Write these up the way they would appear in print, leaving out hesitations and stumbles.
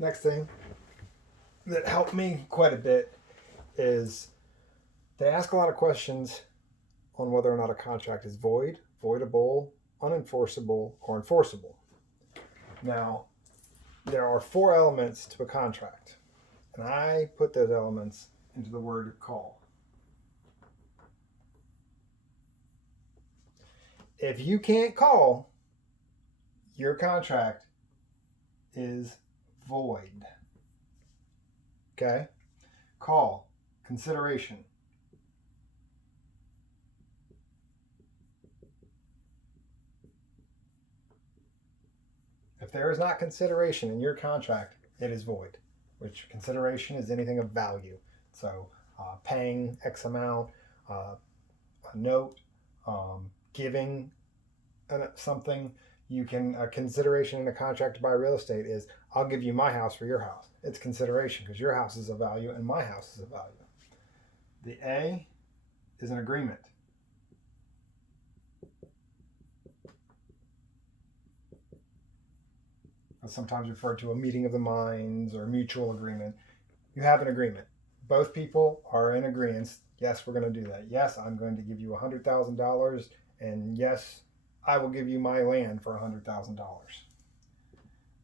Next thing that helped me quite a bit is they ask a lot of questions on whether or not a contract is void, voidable, unenforceable, or enforceable. Now, there are 4 elements to a contract, and I put those elements into the word call. If you can't call, your contract is void. Okay? Call, consideration. If there is not consideration in your contract, it is void, which consideration is anything of value. So paying X amount, a note, giving something. You can, consideration in a contract to buy real estate is, I'll give you my house for your house. It's consideration because your house is of value and my house is of value. The A is an agreement. That's sometimes referred to a meeting of the minds or mutual agreement. You have an agreement. Both people are in agreement. Yes, we're going to do that. Yes, I'm going to give you $100,000, and yes, I will give you my land for $100,000.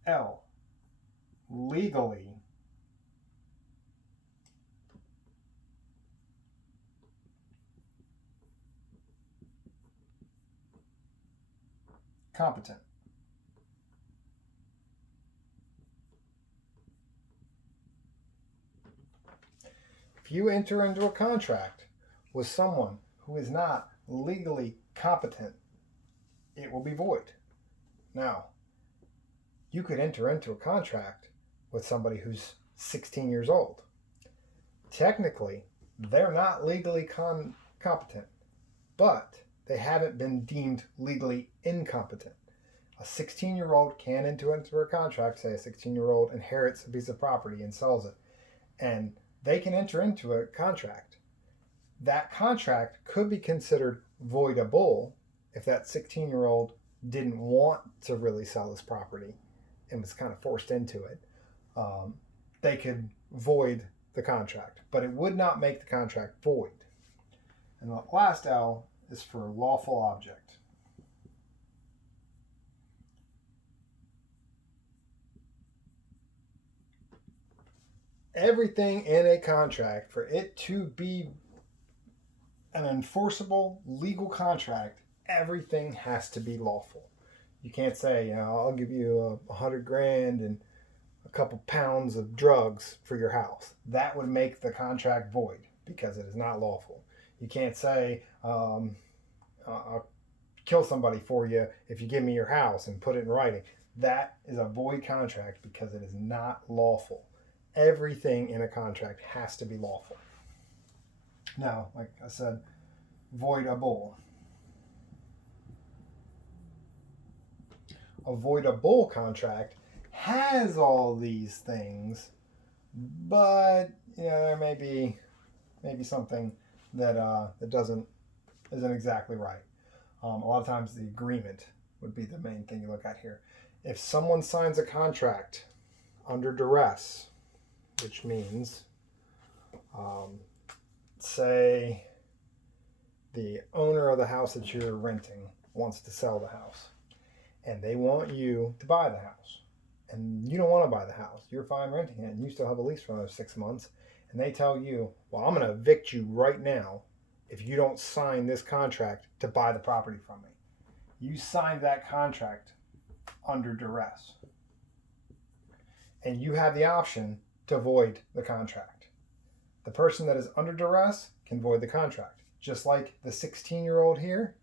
L, legally competent. If you enter into a contract with someone who is not legally competent, it will be void. Now, you could enter into a contract with somebody who's 16 years old. Technically, they're not legally competent, but they haven't been deemed legally incompetent. A 16-year-old can enter into a contract, say a 16-year-old inherits a piece of property and sells it, and they can enter into a contract. That contract could be considered voidable if that 16-year-old didn't want to really sell this property and was kind of forced into it. They could void the contract, but it would not make the contract void. And the last L is for lawful object. Everything in a contract, for it to be an enforceable legal contract, everything has to be lawful. You can't say, I'll give you $100,000 and a couple pounds of drugs for your house. That would make the contract void because it is not lawful. You can't say, I'll kill somebody for you if you give me your house and put it in writing. That is a void contract because it is not lawful. Everything in a contract has to be lawful. Now, like I said, voidable. A voidable contract has all these things, but there may be something that isn't exactly right. A lot of times the agreement would be the main thing you look at here. If someone signs a contract under duress, which means, say, the owner of the house that you're renting wants to sell the house, and they want you to buy the house, and you don't want to buy the house. You're fine renting it, and you still have a lease for another 6 months, and they tell you, well, I'm going to evict you right now if you don't sign this contract to buy the property from me. You signed that contract under duress, and you have the option to void the contract. The person that is under duress can void the contract. Just like the 16-year-old here,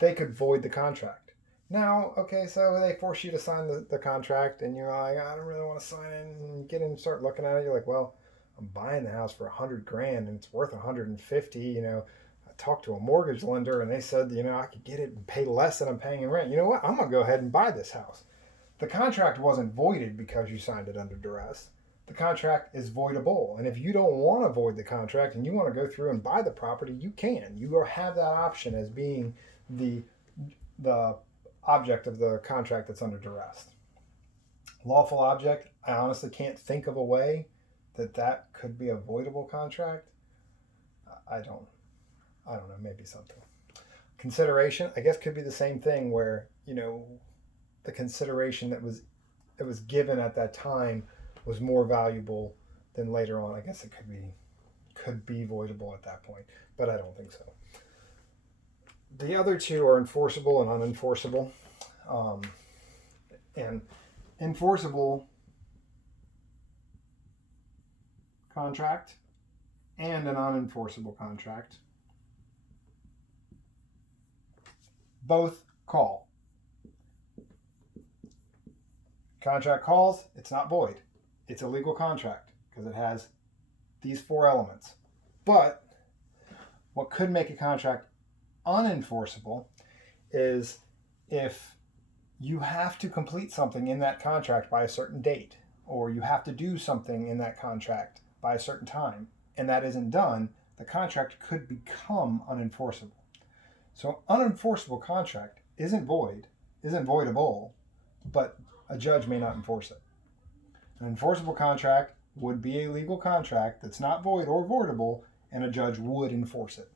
they could void the contract. Now, okay, so they force you to sign the contract and you're like, I don't really want to sign it, and you get in and start looking at it, you're like, well, I'm buying the house for $100,000 and it's worth $150,000. I talked to a mortgage lender and they said, I could get it and pay less than I'm paying in rent. You know what? I'm going to go ahead and buy this house. The contract wasn't voided because you signed it under duress. The contract is voidable. And if you don't want to void the contract and you want to go through and buy the property, you can. You have that option as being the object of the contract that's under duress. Lawful object, I honestly can't think of a way that could be a voidable contract. I don't know, maybe something. Consideration, I guess, could be the same thing where, the consideration that was given at that time was more valuable than later on. I guess it could be voidable at that point, but I don't think so. The other two are enforceable and unenforceable. And enforceable contract and an unenforceable contract both call. Contract calls, it's not void. It's a legal contract because it has these four elements. But what could make a contract unenforceable is if you have to complete something in that contract by a certain date, or you have to do something in that contract by a certain time, and that isn't done, the contract could become unenforceable. So unenforceable contract isn't voidable, but a judge may not enforce it. An enforceable contract would be a legal contract that's not void or voidable, and a judge would enforce it.